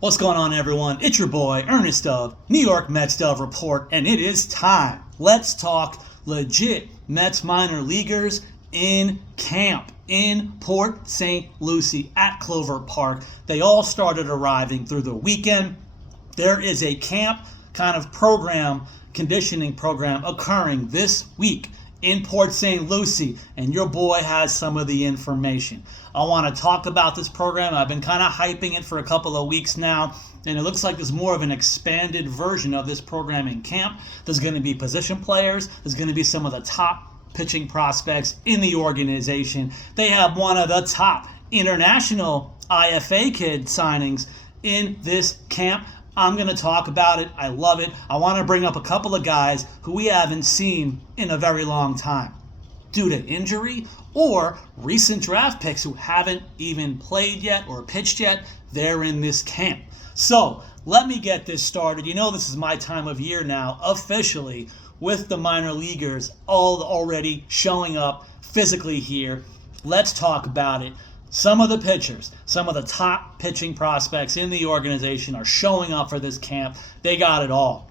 What's going on, everyone? It's your boy, Ernest of New York Mets Dove Report, and it is time. Let's talk legit Mets minor leaguers in camp in Port St. Lucie at Clover Park. They all started arriving through the weekend. There is a camp kind of program, conditioning program occurring this week in Port St. Lucie, and your boy has some of the information. I want to talk about this program. I've been kind of hyping it for a couple of weeks now, and it looks like there's more of an expanded version of this program in camp. There's going to be position players. There's going to be some of the top pitching prospects in the organization. They have one of the top international IFA kid signings in this camp. I'm going to talk about it. I love it. I want to bring up a couple of guys who we haven't seen in a very long time due to injury or recent draft picks who haven't even played yet or pitched yet. They're in this camp. So let me get this started. You know, this is my time of year now, officially, with the minor leaguers all already showing up physically here. Let's talk about it. Some of the pitchers, some of the top pitching prospects in the organization are showing up for this camp. They got it all.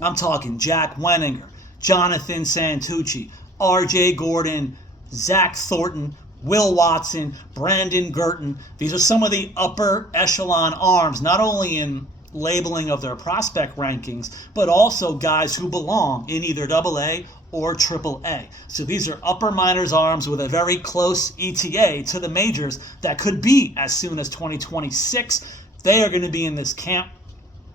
I'm talking Jack Wenninger, Jonathan Santucci, R.J. Gordon, Zach Thornton, Will Watson, Brandon Gurton. These are some of the upper echelon arms, not only in labeling of their prospect rankings, but also guys who belong in either AA or AAA. So these are upper minors arms with a very close ETA to the majors that could be as soon as 2026. They are going to be in this camp.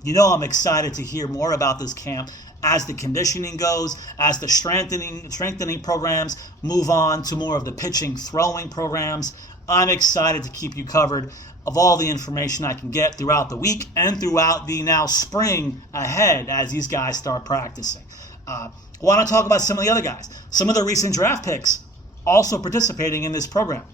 You know, I'm excited to hear more about this camp as the conditioning goes, as the strengthening programs move on to more of the pitching throwing programs. I'm excited to keep you covered of all the information I can get throughout the week and throughout the now spring ahead as these guys start practicing. I want to talk about some of the other guys. Some of the recent draft picks also participating in this program.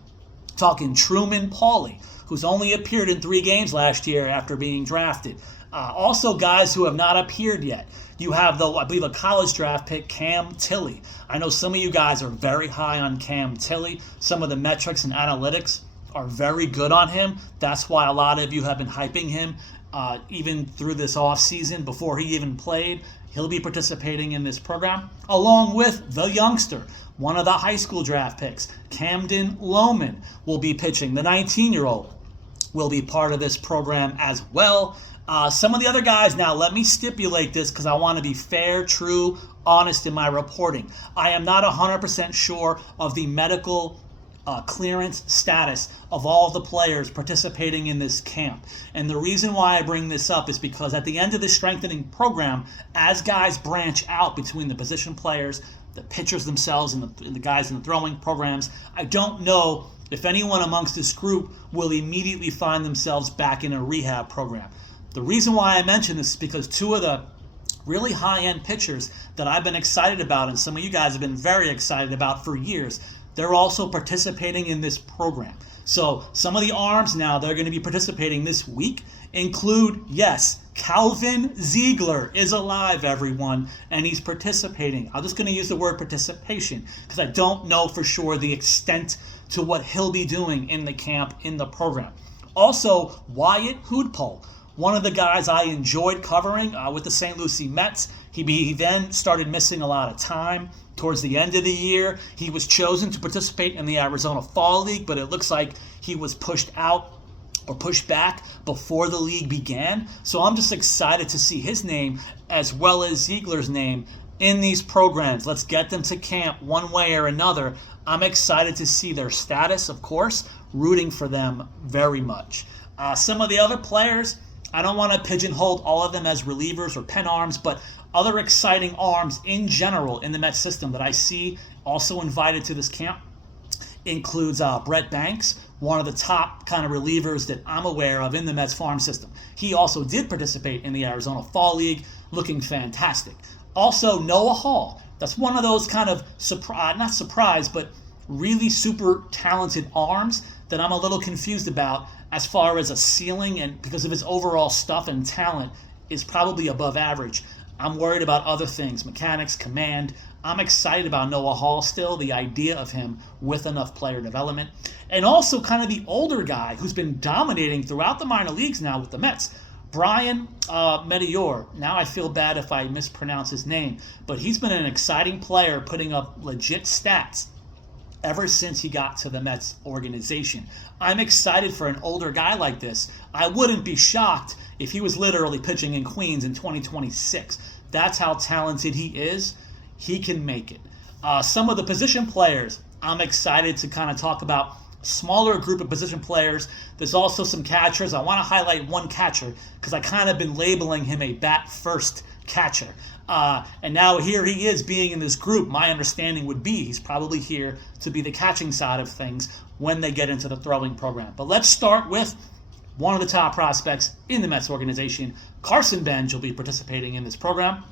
Talking Truman Pauly, who's only appeared in 3 games last year after being drafted. Also guys who have not appeared yet. You have, I believe, a college draft pick, Cam Tilley. I know some of you guys are very high on Cam Tilley. Some of the metrics and analytics are very good on him. That's why a lot of you have been hyping him even through this offseason before he even played. He'll be participating in this program, along with the youngster, one of the high school draft picks, Camden Lohman, will be pitching. The 19-year-old will be part of this program as well. Some of the other guys, now let me stipulate this because I want to be fair, true, honest in my reporting. I am not 100% sure of the medical clearance status of all of the players participating in this camp. And the reason why I bring this up is because at the end of the strengthening program, as guys branch out between the position players, the pitchers themselves, and the guys in the throwing programs, I don't know if anyone amongst this group will immediately find themselves back in a rehab program. The reason why I mention this is because 2 of the really high-end pitchers that I've been excited about, and some of you guys have been very excited about for years, they're also participating in this program. So some of the arms now that are going to be participating this week include, yes, Calvin Ziegler is alive, everyone, and he's participating. I'm just going to use the word participation because I don't know for sure the extent to what he'll be doing in the camp, in the program. Also, Wyatt Hoodpole, one of the guys I enjoyed covering with the St. Lucie Mets. He then started missing a lot of time towards the end of the year. He was chosen to participate in the Arizona Fall League, but it looks like he was pushed out or pushed back before the league began. So I'm just excited to see his name as well as Ziegler's name in these programs. Let's get them to camp one way or another. I'm excited to see their status, of course, rooting for them very much. Some of the other players, I don't want to pigeonhole all of them as relievers or pen arms, but other exciting arms in general in the Mets system that I see also invited to this camp includes Brett Banks, one of the top kind of relievers that I'm aware of in the Mets farm system. He also did participate in the Arizona Fall League, looking fantastic. Also, Noah Hall. That's one of those kind of, not surprise, but really super talented arms that I'm a little confused about as far as a ceiling, and because of his overall stuff and talent is probably above average. I'm worried about other things, mechanics, command. I'm excited about Noah Hall still, the idea of him with enough player development. And also kind of the older guy who's been dominating throughout the minor leagues now with the Mets, Brian Meteor, now I feel bad if I mispronounce his name, but he's been an exciting player putting up legit stats ever since he got to the Mets organization. I'm excited for an older guy like this. I wouldn't be shocked if he was literally pitching in Queens in 2026. That's how talented he is. He can make it. Some of the position players, I'm excited to kind of talk about. Smaller group of position players. There's also some catchers. I want to highlight one catcher because I kind of been labeling him a bat first catcher. And now here he is being in this group. My understanding would be he's probably here to be the catching side of things when they get into the throwing program. But let's start with one of the top prospects in the Mets organization. Carson Bench will be participating in this program,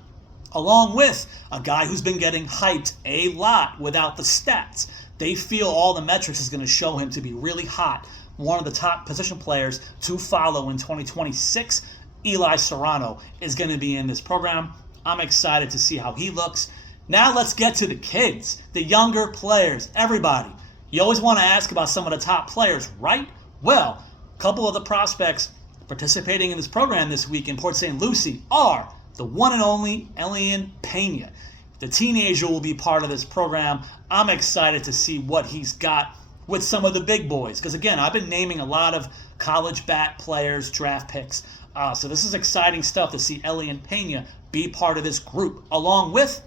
along with a guy who's been getting hyped a lot without the stats. They feel all the metrics is going to show him to be really hot. One of the top position players to follow in 2026, Eli Serrano, is going to be in this program. I'm excited to see how he looks. Now let's get to the kids, the younger players, everybody. You always want to ask about some of the top players, right? Well, a couple of the prospects participating in this program this week in Port St. Lucie are the one and only Elian Pena. The teenager will be part of this program. I'm excited to see what he's got with some of the big boys. Because, again, I've been naming a lot of college bat players, draft picks. So this is exciting stuff to see Elian Pena be part of this group, along with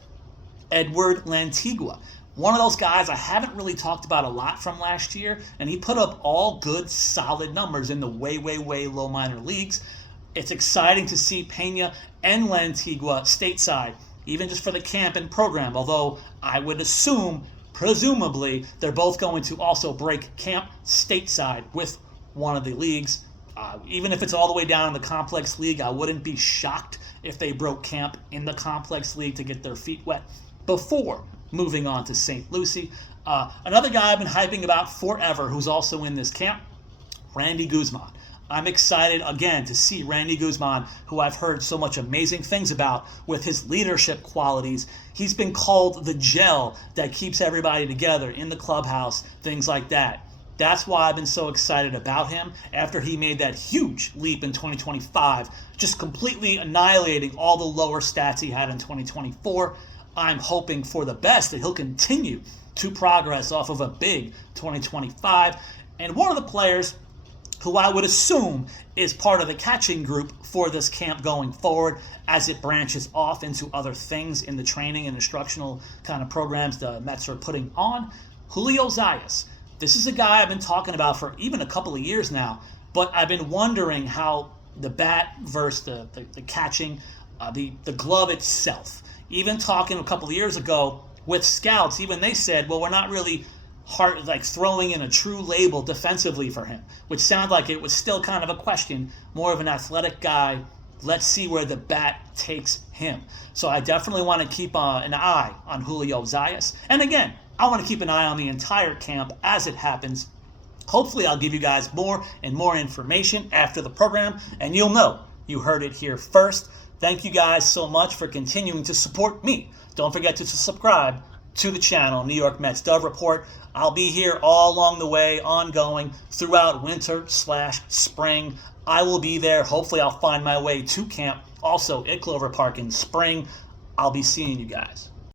Edward Lantigua. One of those guys I haven't really talked about a lot from last year, and he put up all good, solid numbers in the way low minor leagues. It's exciting to see Pena and Lantigua stateside, even just for the camp and program, although I would assume, presumably, they're both going to also break camp stateside with one of the leagues. Even if it's all the way down in the complex league, I wouldn't be shocked if they broke camp in the complex league to get their feet wet before moving on to St. Lucie. Another guy I've been hyping about forever who's also in this camp, Randy Guzman. I'm excited, again, to see Randy Guzman, who I've heard so much amazing things about with his leadership qualities. He's been called the gel that keeps everybody together in the clubhouse, things like that. That's why I've been so excited about him after he made that huge leap in 2025, just completely annihilating all the lower stats he had in 2024. I'm hoping for the best that he'll continue to progress off of a big 2025. And one of the players who I would assume is part of the catching group for this camp going forward as it branches off into other things in the training and instructional kind of programs the Mets are putting on, Julio Zayas. This is a guy I've been talking about for even a couple of years now, but I've been wondering how the bat versus the catching, the glove itself. Even talking a couple of years ago with scouts, even they said, well, we're not really throwing in a true label defensively for him, which sounded like it was still kind of a question, more of an athletic guy. Let's see where the bat takes him. So I definitely want to keep an eye on Julio Zayas. And again, I want to keep an eye on the entire camp as it happens. Hopefully I'll give you guys more and more information after the program, and you'll know you heard it here first. Thank you guys so much for continuing to support me. Don't forget to subscribe to the channel, New York Mets Dove Report. I'll be here all along the way, ongoing, throughout winter/spring. I will be there. Hopefully I'll find my way to camp, also at Clover Park in spring. I'll be seeing you guys.